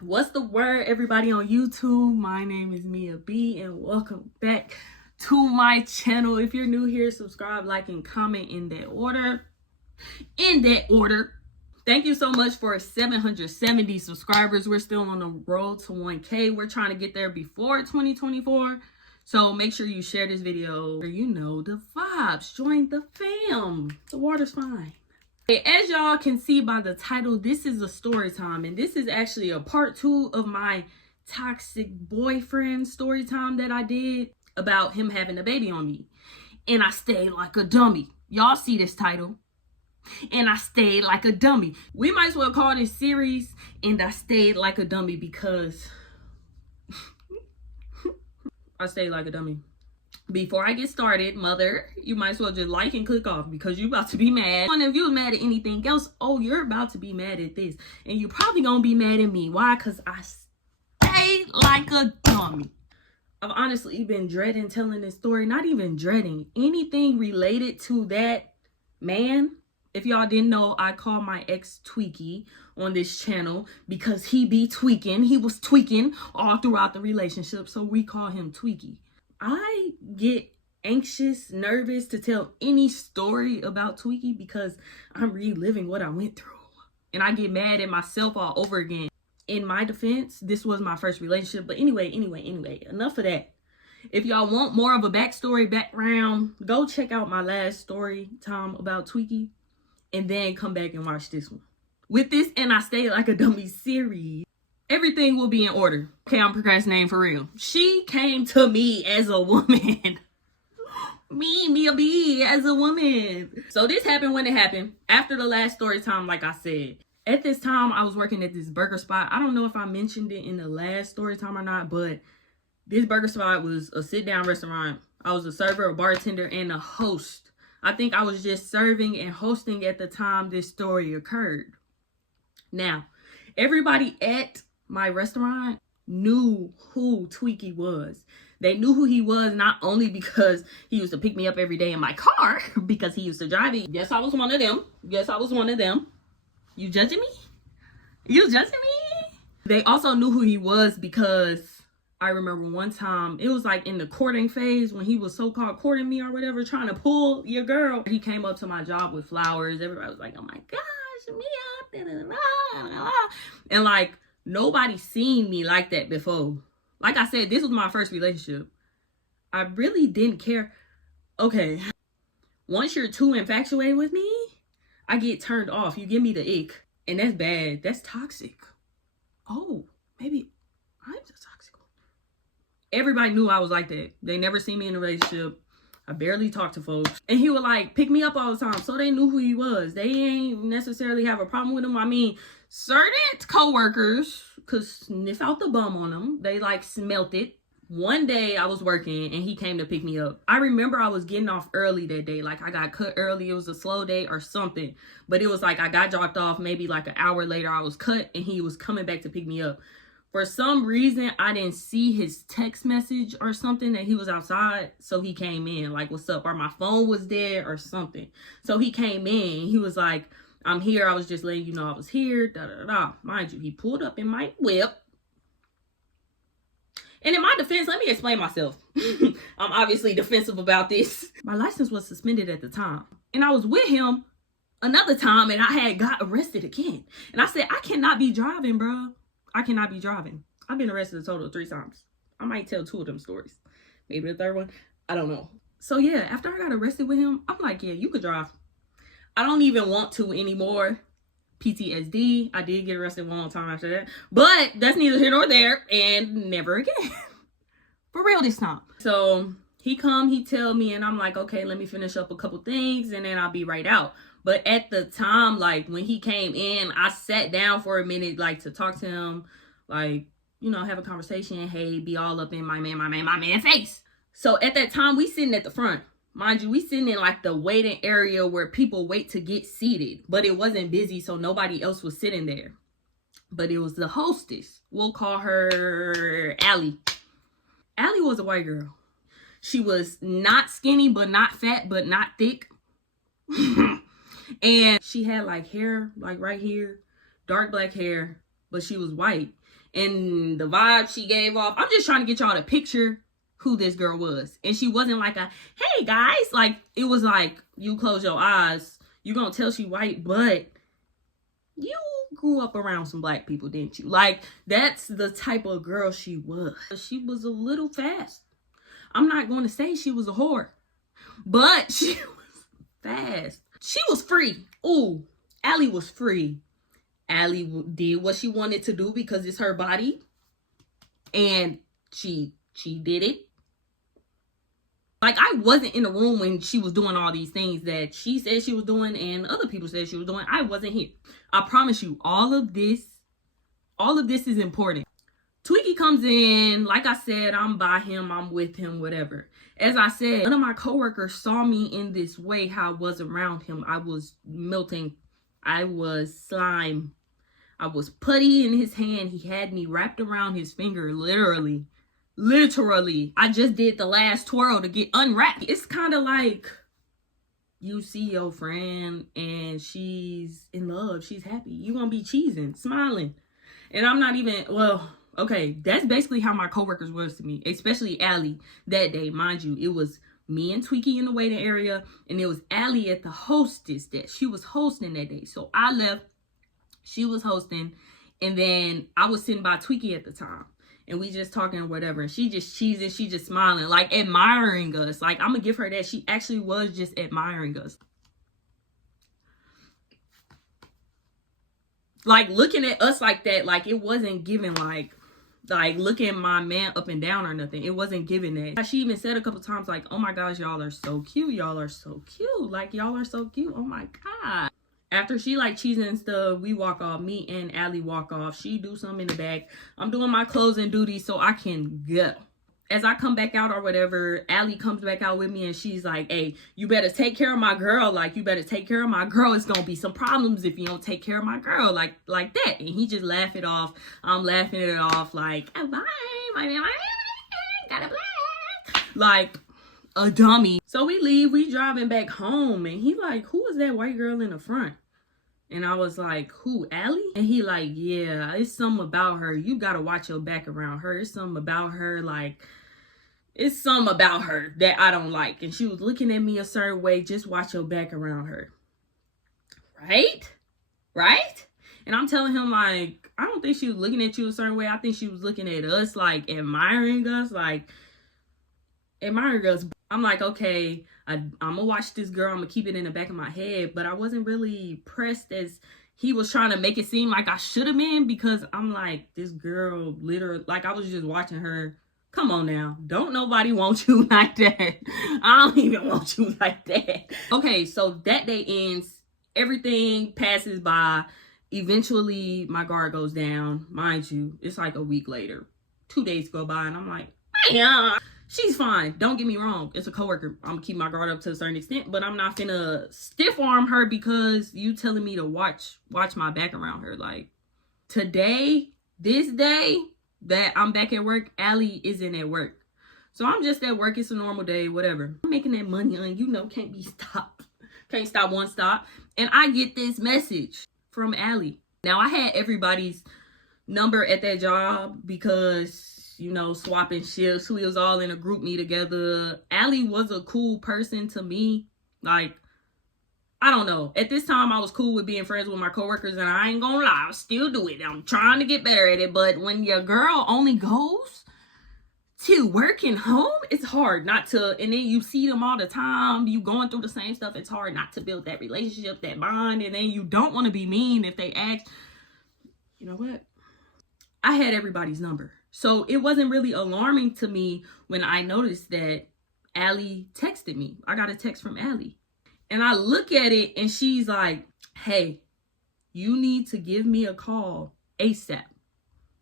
What's the word, everybody on YouTube? My name is Mia B, and welcome back to my channel. If you're new here, subscribe, like, and comment in that order. Thank you so much for 770 subscribers. We're still on the road to 1K. We're trying to get there before 2024. So make sure you share this video. You know the vibes. Join the fam. The water's fine. As y'all can see by the title, this is a story time, and this is actually a part 2 of my toxic boyfriend story time that I did about him having a baby on me. And I stayed like a dummy. Y'all see this title? And I stayed like a dummy. We might as well call this series "And I Stayed Like a Dummy" because I stayed like a dummy. Before I get started, mother, you might as well just like and click off because you about to be mad. And if you're mad at anything else, oh, you're about to be mad at this. And you're probably going to be mad at me. Why? Because I stayed like a dummy. I've honestly been dreading telling this story. Not even dreading. Anything related to that man. If y'all didn't know, I call my ex Tweaky on this channel because he be tweaking. He was tweaking all throughout the relationship. So we call him Tweaky. I get anxious, nervous to tell any story about Tweaky because I'm reliving what I went through. And I get mad at myself all over again. In my defense, this was my first relationship. But anyway, enough of that. If y'all want more of a background, go check out my last story time about Tweaky. And then come back and watch this one. With this "And I Stayed Like a Dummy" series, everything will be in order. Okay, I'm procrastinating for real. She came to me as a woman. Mia B, as a woman. So this happened when it happened. After the last story time, like I said. At this time, I was working at this burger spot. I don't know if I mentioned it in the last story time or not, but this burger spot was a sit-down restaurant. I was a server, a bartender, and a host. I think I was just serving and hosting at the time this story occurred. Now, everybody at my restaurant knew who Tweaky was. They knew who he was not only because he used to pick me up every day in my car, because he used to drive it. Yes, I was one of them. You judging me? They also knew who he was because I remember one time, it was like in the courting phase when he was so-called courting me or whatever, trying to pull your girl. He came up to my job with flowers. Everybody was like, "Oh my gosh, Mia." And like, nobody seen me like that before. Like I said, this was my first relationship. I really didn't care. Okay, once you're too infatuated with me, I get turned off. You give me the ick. And that's bad. That's toxic. Oh, maybe I'm the toxic. Everybody knew I was like that. They never seen me in a relationship. I barely talked to folks. And he would like pick me up all the time. So they knew who he was. They ain't necessarily have a problem with him. I mean, certain coworkers could sniff out the bum on him. They like smelt it. One day I was working and he came to pick me up. I remember I was getting off early that day. Like I got cut early. It was a slow day or something. But it was like I got dropped off maybe like an hour later. I was cut and he was coming back to pick me up. For some reason, I didn't see his text message or something that he was outside. So he came in like, "What's up?" Or my phone was dead or something. So he came in. He was like, "I'm here. I was just letting you know I was here." Da, da, da. Mind you, he pulled up in my whip. And in my defense, let me explain myself. I'm obviously defensive about this. My license was suspended at the time. And I was with him another time and I had got arrested again. And I said, "I cannot be driving, bro. I cannot be driving." I've been arrested a total of 3 times. I might tell 2 of them stories. Maybe the third one. I don't know. So yeah, after I got arrested with him, I'm like, yeah, you could drive. I don't even want to anymore. PTSD. I did get arrested one more time after that. But that's neither here nor there. And never again. For real this time. So he tell me, and I'm like, okay, let me finish up a couple things and then I'll be right out. But at the time, like when he came in, I sat down for a minute, like to talk to him, like, you know, have a conversation. Hey, be all up in my man face. So at that time, we sitting at the front. Mind you, we sitting in like the waiting area where people wait to get seated. But it wasn't busy, so nobody else was sitting there. But it was the hostess. We'll call her Allie. Allie was a white girl. She was not skinny, but not fat, but not thick. And she had like hair, like right here, dark black hair, but she was white. and the vibe she gave off. I'm just trying to get y'all to picture who this girl was. And she wasn't like a, hey guys, like it was like, you close your eyes, you gonna tell she white, but you grew up around some black people, didn't you? Like, that's the type of girl she was. She was a little fast. I'm not going to say she was a whore, but she was fast. She was free. Ooh, Allie was free. Allie did what she wanted to do because it's her body, and she did it. Like, I wasn't in the room when she was doing all these things that she said she was doing and other people said she was doing. I wasn't here. I promise you, all of this is important. Tweaky comes in, like I said, I'm by him, I'm with him, whatever. As I said, one of my coworkers saw me in this way, how I was around him. I was melting. I was slime. I was putty in his hand. He had me wrapped around his finger, literally. I just did the last twirl to get unwrapped. It's kind of like you see your friend and she's in love, she's happy. You gonna be cheesing, smiling. And I'm not even, well, okay, that's basically how my coworkers was to me, especially Allie that day. Mind you, it was me and Tweaky in the waiting area, and it was Allie at the hostess desk. She was hosting that day. So I left, she was hosting, and then I was sitting by Tweaky at the time. And we just talking or whatever. And she just cheesing. She just smiling. Like, admiring us. Like, I'm going to give her that. She actually was just admiring us. Like, looking at us like that. Like, it wasn't giving, like looking my man up and down or nothing. It wasn't giving that. She even said a couple times, like, oh my gosh, y'all are so cute. Y'all are so cute. Like, y'all are so cute. Oh my God. After she like cheesing and stuff, we walk off. Me and Allie walk off. She do something in the back. I'm doing my closing duty so I can go. As I come back out or whatever, Allie comes back out with me and she's like, hey, you better take care of my girl. Like, you better take care of my girl. It's going to be some problems if you don't take care of my girl. Like that. And he just laughed it off. I'm laughing it off like, oh, bye. Got a black. Like a dummy. So we leave, we driving back home, and he like, who is that white girl in the front? And I was like, who, Allie? And he like, yeah, it's something about her. You gotta watch your back around her. It's something about her, like, it's something about her that I don't like. And she was looking at me a certain way. Just watch your back around her. Right? And I'm telling him, like, I don't think she was looking at you a certain way. I think she was looking at us, like, admiring us, I'm like, okay, I'm gonna watch this girl. I'm gonna keep it in the back of my head. But I wasn't really pressed as he was trying to make it seem like I should have been, because I'm like, this girl literally, like, I was just watching her. Come on now. Don't nobody want you like that. I don't even want you like that. Okay, so that day ends. Everything passes by. Eventually, my guard goes down. Mind you, it's like a week later. 2 days go by, and I'm like, yeah. She's fine. Don't get me wrong. It's a coworker. I'm going to keep my guard up to a certain extent, but I'm not finna stiff arm her because you telling me to watch my back around her. Like, today, this day that I'm back at work, Allie isn't at work. So I'm just at work. It's a normal day, whatever. I'm making that money on, can't be stopped. Can't stop one stop. And I get this message from Allie. Now, I had everybody's number at that job because, swapping shifts. We was all in a group me together. Allie was a cool person to me. Like, I don't know. At this time, I was cool with being friends with my coworkers, and I ain't gonna lie, I still do it. I'm trying to get better at it. But when your girl only goes to work and home, it's hard not to, and then you see them all the time, you going through the same stuff, it's hard not to build that relationship, that bond, and then you don't want to be mean if they ask. You know what? I had everybody's number. So it wasn't really alarming to me when I noticed that Allie texted me. I got a text from Allie. And I look at it and she's like, hey, you need to give me a call ASAP.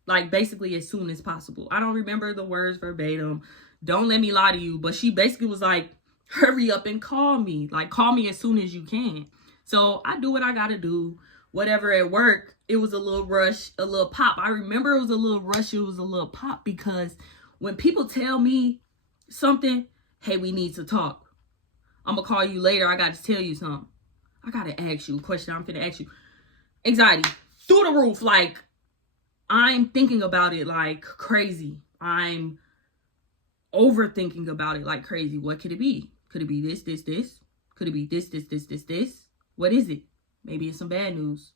Like, basically as soon as possible. I don't remember the words verbatim. Don't let me lie to you. But she basically was like, hurry up and call me. Like, call me as soon as you can. So I do what I got to do. Whatever at work, it was a little rush, a little pop. I remember it was a little rush. It was a little pop because when people tell me something, hey, we need to talk. I'm going to call you later. I got to tell you something. I got to ask you a question. I'm going to ask you. Anxiety through the roof. Like, I'm thinking about it like crazy. I'm overthinking about it like crazy. What could it be? Could it be this, this, this? Could it be this, this, this, this, this? What is it? Maybe it's some bad news.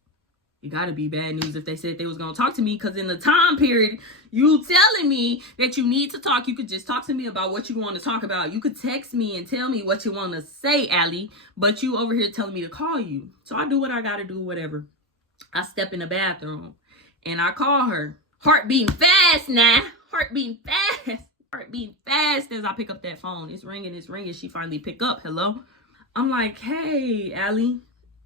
It gotta be bad news if they said they was gonna talk to me, because in the time period you telling me that you need to talk, you could just talk to me about what you want to talk about. You could text me and tell me what you want to say, Allie, but you over here telling me to call you. So I do what I gotta do, whatever. I step in the bathroom and I call her. Heart beating fast now. Heart beating fast. Heart beating fast as I pick up that phone. It's ringing, it's ringing. She finally pick up. Hello? I'm like, hey, Allie.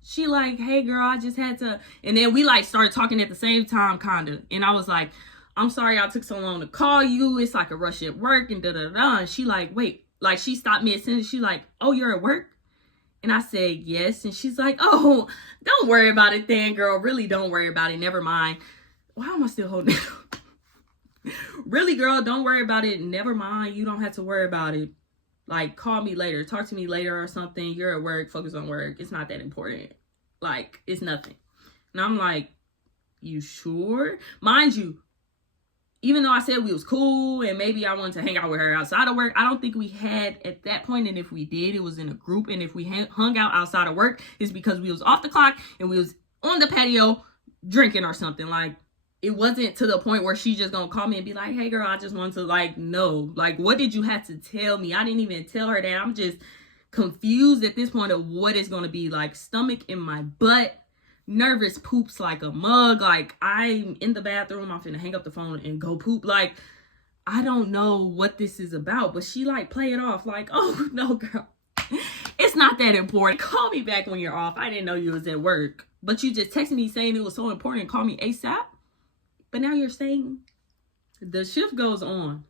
She like, hey girl, I just had to, and then we like started talking at the same time, kinda. And I was like, I'm sorry I took so long to call you. It's like a rush at work and da-da-da. And she like, wait, like she stopped me mid-sentence. She like, oh, you're at work? And I said, yes. And she's like, oh, don't worry about it then, girl. Really don't worry about it. Never mind. Why am I still holding it? Really, girl, don't worry about it. Never mind. You don't have to worry about it. Like, call me later. Talk to me later or something. You're at work. Focus on work. It's not that important. Like, it's nothing. And I'm like, you sure? Mind you, even though I said we was cool and maybe I wanted to hang out with her outside of work, I don't think we had at that point. And if we did, it was in a group. And if we hung out outside of work, it's because we was off the clock and we was on the patio drinking or something. Like, it wasn't to the point where she's just gonna call me and be like, hey girl, I just want to, like, no. Like, what did you have to tell me? I didn't even tell her that. I'm just confused at this point of what it's gonna be. Like, stomach in my butt, nervous poops like a mug. Like, I'm in the bathroom, I'm finna hang up the phone and go poop. Like, I don't know what this is about, but she like play it off like, oh no girl, it's not that important. Call me back when you're off. I didn't know you was at work, but you just texted me saying it was so important. Call me ASAP. But now you're saying the shift goes on.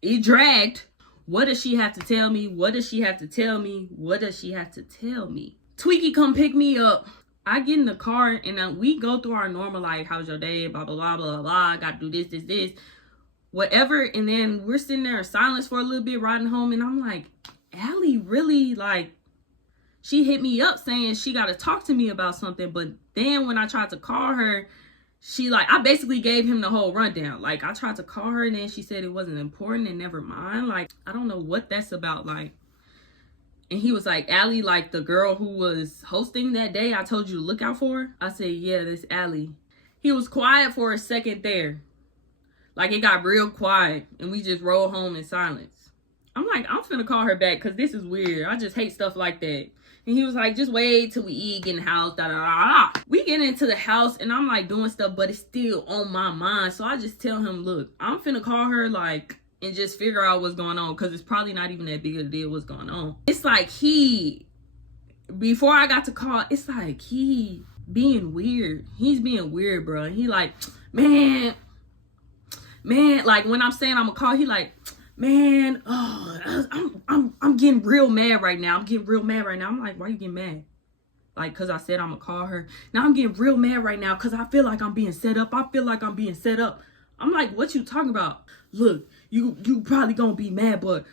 It dragged. What does she have to tell me? What does she have to tell me? What does she have to tell me? Tweaky come pick me up. I get in the car and we go through our normal, like, how's your day? Blah, blah, blah, blah, blah. I got to do this, whatever. And then we're sitting there in silence for a little bit riding home. And I'm like, Allie really, like, she hit me up saying she got to talk to me about something. But then when I tried to call her, she like, I basically gave him the whole rundown. Like, I tried to call her and then she said it wasn't important and never mind. Like, I don't know what that's about. Like, and he was like, Allie, like the girl who was hosting that day I told you to look out for? I said, yeah, this Allie. He was quiet for a second there. Like, it got real quiet and we just rolled home in silence. I'm like, I'm finna call her back because this is weird. I just hate stuff like that. And he was like, just wait till we eat, get in the house, da da da da. We get into the house and I'm like doing stuff, but it's still on my mind. So I just tell him, look, I'm finna call her, like, and just figure out what's going on, because it's probably not even that big of a deal what's going on. It's like before I got to call, it's like he being weird. He's being weird, bro. He like, man, like when I'm saying I'm gonna call, he like, man, I'm getting real mad right now. I'm like, why you getting mad? Like, because I said I'm going to call her. Now I'm getting real mad right now because I feel like I'm being set up. I'm like, what you talking about? Look, you probably going to be mad, but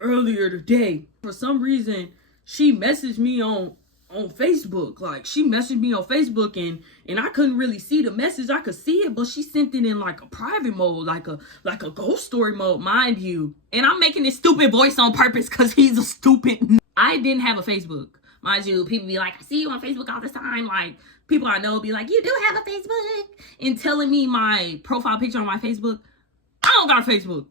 earlier today, for some reason, she messaged me on Facebook. Like, she messaged me on Facebook and I couldn't really see the message. I could see it, but she sent it in like a private mode, like a ghost story mode, mind you. And I'm making this stupid voice on purpose because he's a stupid. I didn't have a Facebook. Mind you, people be like, I see you on Facebook all the time. Like, people I know be like, you do have a Facebook? And telling me my profile picture on my Facebook. I don't got a Facebook.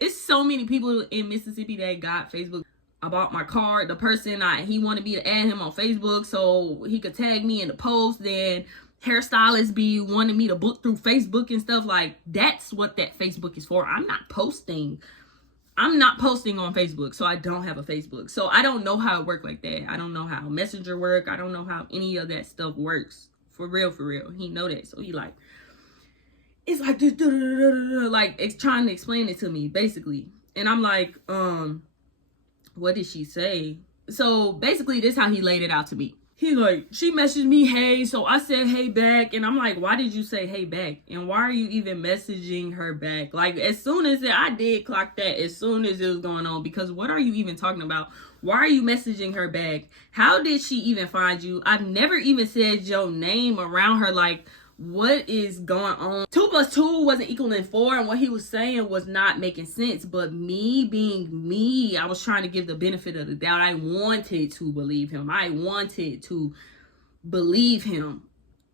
It's so many people in Mississippi that got Facebook. I bought my card. The person, he wanted me to add him on Facebook so he could tag me in the post. Then hairstylists be wanting me to book through Facebook and stuff. Like, that's what that Facebook is for. I'm not posting on Facebook, so I don't have a Facebook. So I don't know how it works like that. I don't know how Messenger work. I don't know how any of that stuff works. For real. He know that. So he like, it's like this, like, it's trying to explain it to me, basically. And I'm like, what did she say? So basically this is how he laid it out to me. He like, she messaged me, hey, so I said hey back. And I'm like, why did you say hey back? And why are you even messaging her back? Like, as soon as I did clock that, as soon as it was going on, because what are you even talking about? Why are you messaging her back? How did she even find you? I've never even said your name around her. Like, what is going on? 2 plus 2 wasn't equaling 4, and what he was saying was not making sense. But me being me, I was trying to give the benefit of the doubt. I wanted to believe him. I wanted to believe him.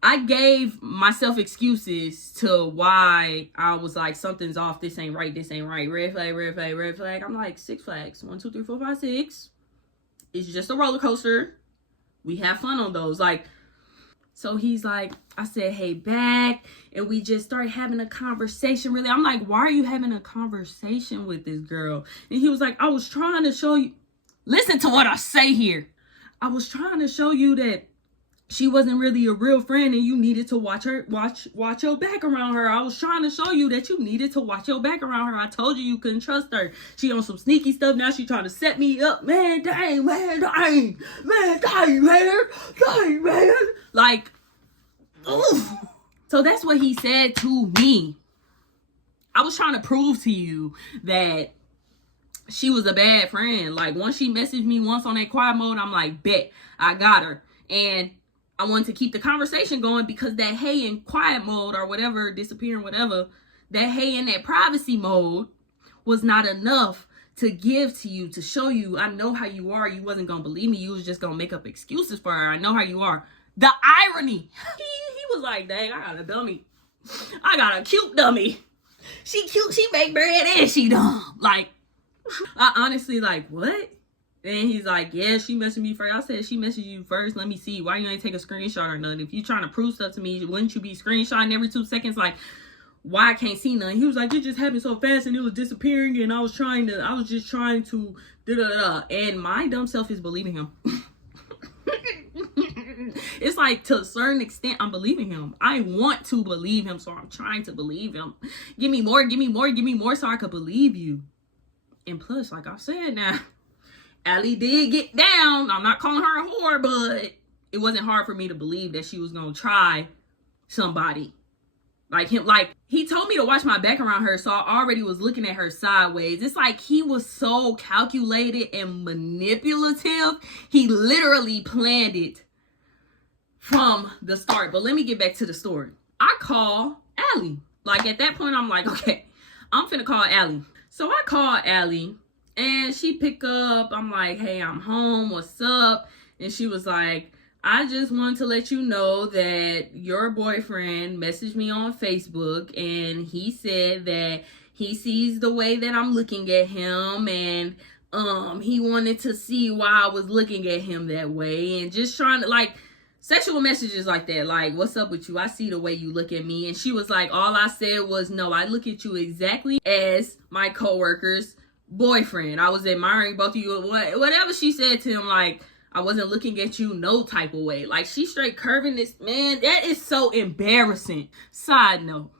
I gave myself excuses to why I was like, something's off, this ain't right, red flag, red flag, red flag. I'm like, 6 flags, 1, 2, 3, 4, 5, 6. It's just a roller coaster. We have fun on those. Like, so he's like, I said, hey, back, and we just started having a conversation, really. I'm like, why are you having a conversation with this girl? And he was like, I was trying to show you, listen to what I say here. I was trying to show you that she wasn't really a real friend, and you needed to watch your back around her. I was trying to show you that you needed to watch your back around her. I told you you couldn't trust her. She on some sneaky stuff. Now she trying to set me up. Man, dang, man, dang. Man, dang, man. Dang, man. Like, oof. So that's what he said to me. I was trying to prove to you that she was a bad friend. Like, once she messaged me once on that quiet mode, I'm like, bet, I got her. And I wanted to keep the conversation going, because that hey in quiet mode or whatever, disappearing, whatever, that hey in that privacy mode was not enough to give to you, to show you, I know how you are. You wasn't going to believe me. You was just going to make up excuses for her. I know how you are. The irony. He was like, dang, I got a dummy. I got a cute dummy. She cute, she make bread, and she dumb. Like, I honestly, like, what? And he's like, yeah, she messaged me first. I said, she messaged you first. Let me see. Why you ain't take a screenshot or nothing? If you trying to prove stuff to me, wouldn't you be screenshotting every 2 seconds? Like, why I can't see nothing? He was like, it just happened so fast and it was disappearing, and I was just trying to da-da-da. And my dumb self is believing him. It's like, to a certain extent, I'm believing him. I want to believe him, so I'm trying to believe him. Give me more, give me more, give me more, so I could believe you. And plus, like I said now, Allie did get down. I'm not calling her a whore, but it wasn't hard for me to believe that she was going to try somebody like him. Like, he told me to watch my back around her, so I already was looking at her sideways. It's like he was so calculated and manipulative. He literally planned it from the start. But let me get back to the story. I call Allie. Like, at that point, I'm like, okay, I'm finna call Allie. So I call Allie. And she picked up. I'm like, hey, I'm home. What's up? And she was like, I just wanted to let you know that your boyfriend messaged me on Facebook, and he said that he sees the way that I'm looking at him, and he wanted to see why I was looking at him that way, and just trying to, like, sexual messages like that. Like, what's up with you? I see the way you look at me. And she was like, all I said was, no, I look at you exactly as my coworker's boyfriend. I was admiring both of you. Whatever she said to him, like, I wasn't looking at you no type of way. Like, she straight curving this. Man, that is so embarrassing. Side note,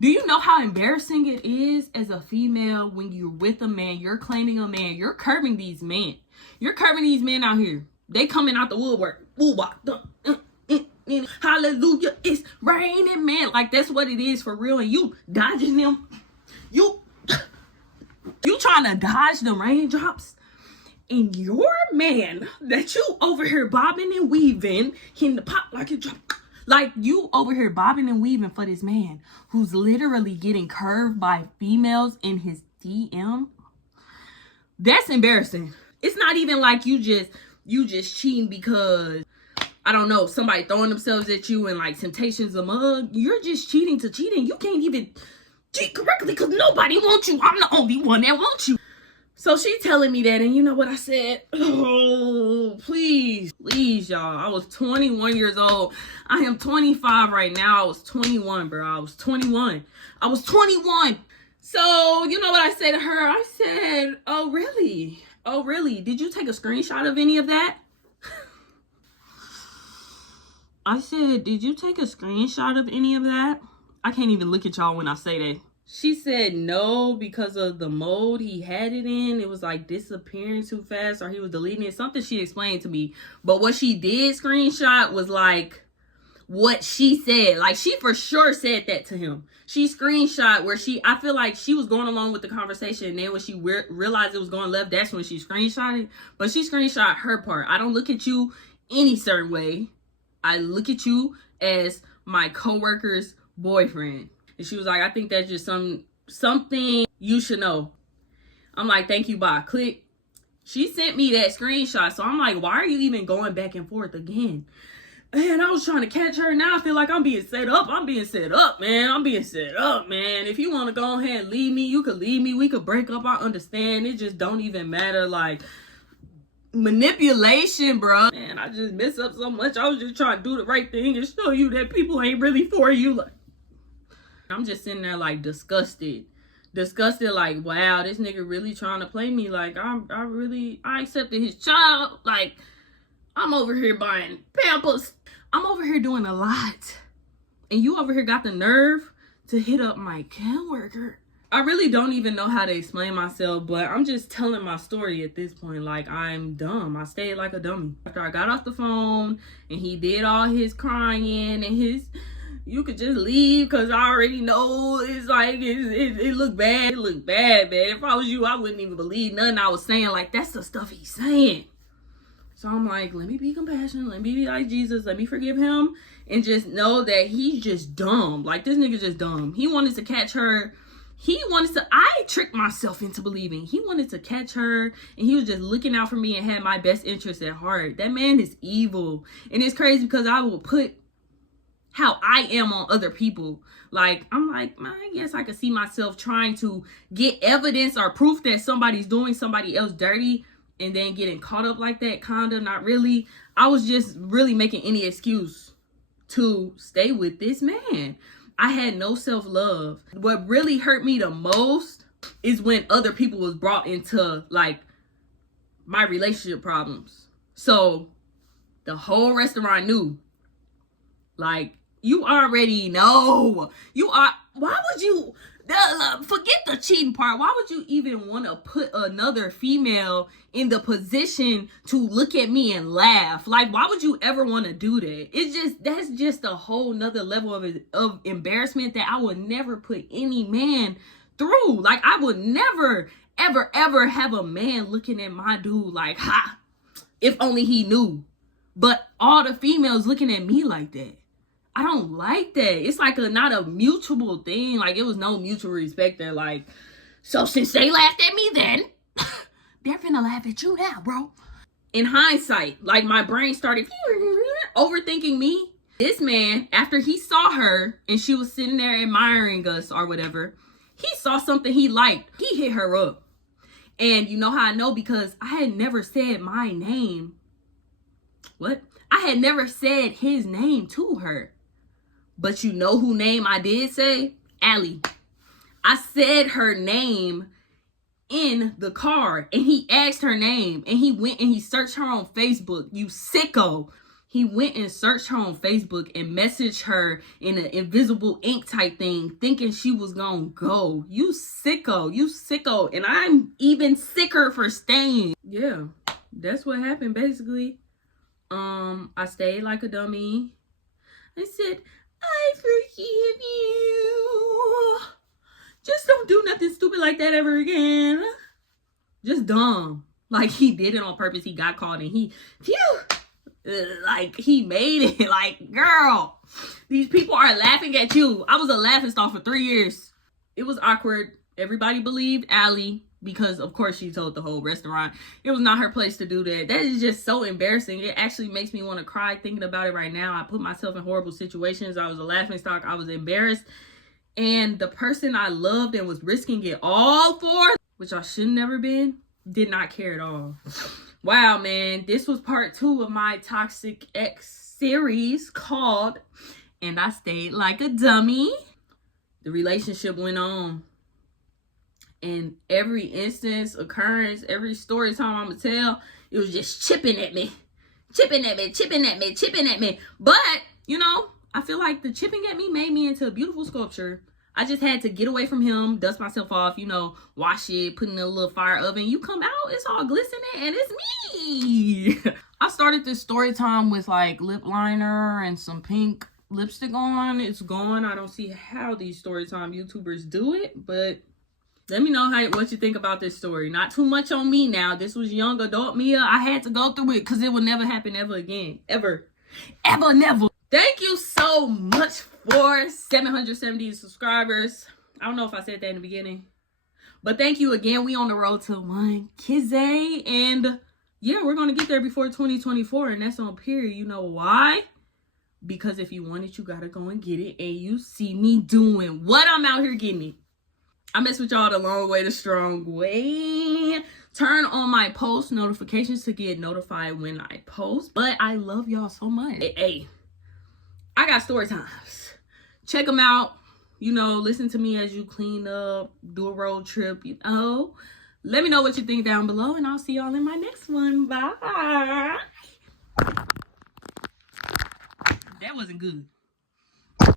do you know how embarrassing it is as a female when you're with a man, you're claiming a man, you're curving these men. You're curving these men out here. They coming out the woodwork. Hallelujah, it's raining, man. Like, that's what it is for real. And you dodging them. You trying to dodge the raindrops, and your man that you over here bobbing and weaving in the pop like it drop, like you over here bobbing and weaving for this man who's literally getting curved by females in his DM. That's embarrassing. It's not even like you just cheating because, I don't know, somebody throwing themselves at you and like temptation's a mug. You're just cheating to cheating. You can't even cheat correctly because nobody wants you. I'm the only one that wants you. So she telling me that, and you know what I said? Oh, please, y'all. I was 21 years old. I am 25 right now. I was 21, bro. I was 21. So, you know what I said to her? I said, oh, really? Oh, really? Did you take a screenshot of any of that? I said, did you take a screenshot of any of that? I can't even look at y'all when I say that. She said no, because of the mode he had it in. It was like disappearing too fast, or he was deleting it. Something she explained to me. But what she did screenshot was like what she said. Like, she for sure said that to him. She screenshot where I feel like she was going along with the conversation, and then when she realized it was going left, that's when she screenshotted. But she screenshot her part. I don't look at you any certain way. I look at you as my coworker's boyfriend. And she was like, I think that's just something you should know. I'm like, thank you, bye. Click. She sent me that screenshot. So I'm like, why are you even going back and forth again? Man, I was trying to catch her. Now I feel like I'm being set up. I'm being set up, man. I'm being set up, man. If you want to go ahead and leave me, you could leave me. We could break up. I understand. It just don't even matter. Like, manipulation, bro. Man, I just mess up so much. I was just trying to do the right thing and show you that people ain't really for you. Like, I'm just sitting there like disgusted, like, wow, this nigga really trying to play me. Like, I accepted his child. Like, I'm over here buying Pampers. I'm over here doing a lot, and you over here got the nerve to hit up my coworker. I really don't even know how to explain myself, but I'm just telling my story at this point. Like, I'm dumb. I stayed like a dummy. After I got off the phone and he did all his crying and his, you could just leave because I already know it's like, it looked bad. It looked bad, man. If I was you, I wouldn't even believe nothing I was saying. Like, that's the stuff he's saying. So I'm like, let me be compassionate. Let me be like Jesus. Let me forgive him and just know that he's just dumb. Like, this nigga just dumb. He wanted to catch her. I tricked myself into believing he wanted to catch her, and he was just looking out for me and had my best interest at heart. That man is evil. And it's crazy because I will put how I am on other people. Like, I'm like, I guess I could see myself trying to get evidence or proof that somebody's doing somebody else dirty and then getting caught up like that. Kinda, not really. I was just really making any excuse to stay with this man. I had no self-love. What really hurt me the most is when other people was brought into, like, my relationship problems. So the whole restaurant knew. Like, you already know. Why would you, forget the cheating part. Why would you even want to put another female in the position to look at me and laugh? Like, why would you ever want to do that? That's just a whole nother level of embarrassment that I would never put any man through. Like, I would never, ever have a man looking at my dude like, ha, if only he knew. But all the females looking at me like that. I don't like that. It's like not a mutual thing. Like, it was no mutual respect there. Like, so since they laughed at me then, they're finna laugh at you now, bro. In hindsight, like, my brain started overthinking me. This man, after he saw her and she was sitting there admiring us or whatever, he saw something he liked. He hit her up. And you know how I know? Because I had never said my name. What? I had never said his name to her. But you know who name I did say? Allie. I said her name in the car, and he asked her name, and he went and he searched her on Facebook. You sicko. He went and searched her on Facebook and messaged her in an invisible ink type thing, thinking she was gonna go. You sicko. You sicko. And I'm even sicker for staying. Yeah, that's what happened basically. I stayed like a dummy. I said, I forgive you. Just don't do nothing stupid like that ever again. Just dumb. Like, he did it on purpose. He got caught and he made it. Like, girl, these people are laughing at you. I was a laughing stock for 3 years. It was awkward. Everybody believed Allie because, of course, she told the whole restaurant it was not her place to do that. That is just so embarrassing. It actually makes me want to cry thinking about it right now. I put myself in horrible situations. I was a laughing stock. I was embarrassed. And the person I loved and was risking it all for, which I should never been, did not care at all. Wow, man. This was part 2 of my Toxic X series called And I Stayed Like a Dummy. The relationship went on. And every instance, occurrence, every story time I'm going to tell, it was just chipping at me. But, you know, I feel like the chipping at me made me into a beautiful sculpture. I just had to get away from him, dust myself off, you know, wash it, put in a little fire oven. You come out, it's all glistening, and it's me. I started this story time with, like, lip liner and some pink lipstick on. It's gone. I don't see how these story time YouTubers do it, but let me know what you think about this story. Not too much on me now. This was young adult Mia. I had to go through it because it will never happen ever again. Ever, never. Thank you so much for 770 subscribers. I don't know if I said that in the beginning, but thank you again. We on the road to 1K, and yeah, we're gonna get there before 2024, and that's on period. You know why? Because if you want it, you gotta go and get it, and you see me doing what I'm out here getting it. I mess with y'all the long way, the strong way. Turn on my post notifications to get notified when I post. But I love y'all so much. Hey, I got story times. Check them out. You know, listen to me as you clean up, do a road trip, you know. Let me know what you think down below, and I'll see y'all in my next one. Bye. That wasn't good.